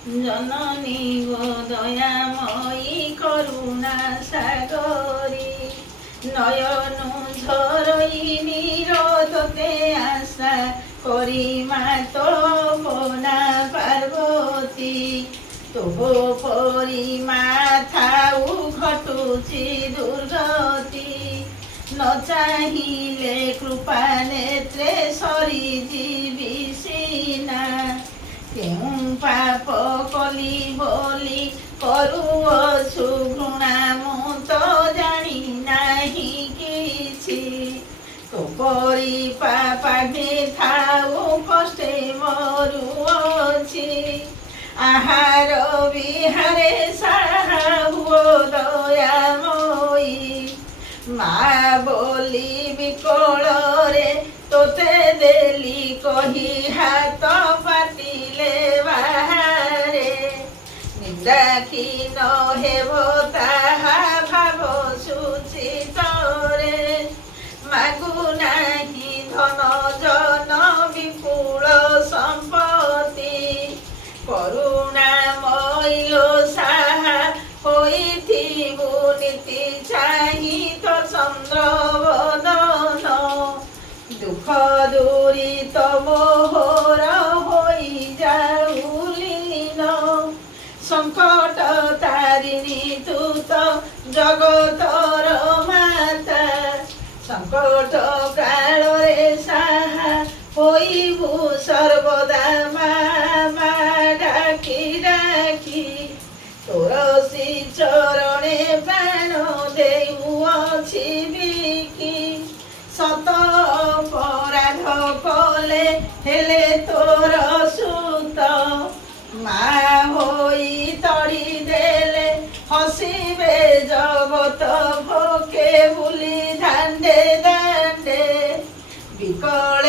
জননী গো দয়াময়ী করুণা সাগরী, নয়ন ঝরই নিরোধকে আশা করি মা তপনা পার্বতী। তবু পরি মাথাউ ঘটুছি দুর্গতি, ন চাহিলে কৃপা নেত্রে সরি জীবি সিনা। কেଉଁ ପାପ କଲି ବୋଲି କରୁଅଛୁ ଘୃଣା, ମୁଁ ତ ଜାଣି ନାହିଁ କିଛି। ତୋ ପରି ପାପାଘେ ଥାଉ କଷ୍ଟେ ମରୁଅଛି, ଆହାର ବିହାରେ ସାହା ହୁଅ ଦୟାମୟୀ। ମା ବୋଲି ବିକଳରେ ତୋତେ ଦେଲି କହି ହାତ ପାତିଲେ ବାହାରେ, ନିନ୍ଦାଖି ନ ହେବ ତାହା ଭାବ ସୁଚିତରେ। ମାଗୁ ନାହିଁ ଧନ ଜନ ବିପୁଳ ସମ୍ପତ୍ତି, କରୁଣାମୟୀ ଲୋ ସାହା ହୋଇଥିବୁ ନୀତି ଚାହିଁ ତ ଚନ୍ଦ୍ରବଦନ। ଦୁଃଖ ଦୂରିତ ମୋହର ହୋଇ ଯାଉ ଲୀନ, ସଂକଟ ତାରିଣୀ ତୁ ତ ଜଗତର ମାତା। ସଂକଟ କାଳରେ ସାହା ହୋଇବୁ ସର୍ବଦା ମା। ମା ଡାକି ଡାକି ତୋର ଶ୍ରୀ ଚରଣେ ପ୍ରାଣ ଦେଉଅଛି ବିକି। ସତ ଅପରାଧ କଲେ ହେଲେ ତୋର ସୁତ, ମା ହୋଇ ତଡ଼ି ଦେଲେ ହସିବେ ଜଗତ ଭୋକେ ବୁଲି ଦାଣ୍ଡେ ଦାଣ୍ଡେ। ବିକଳ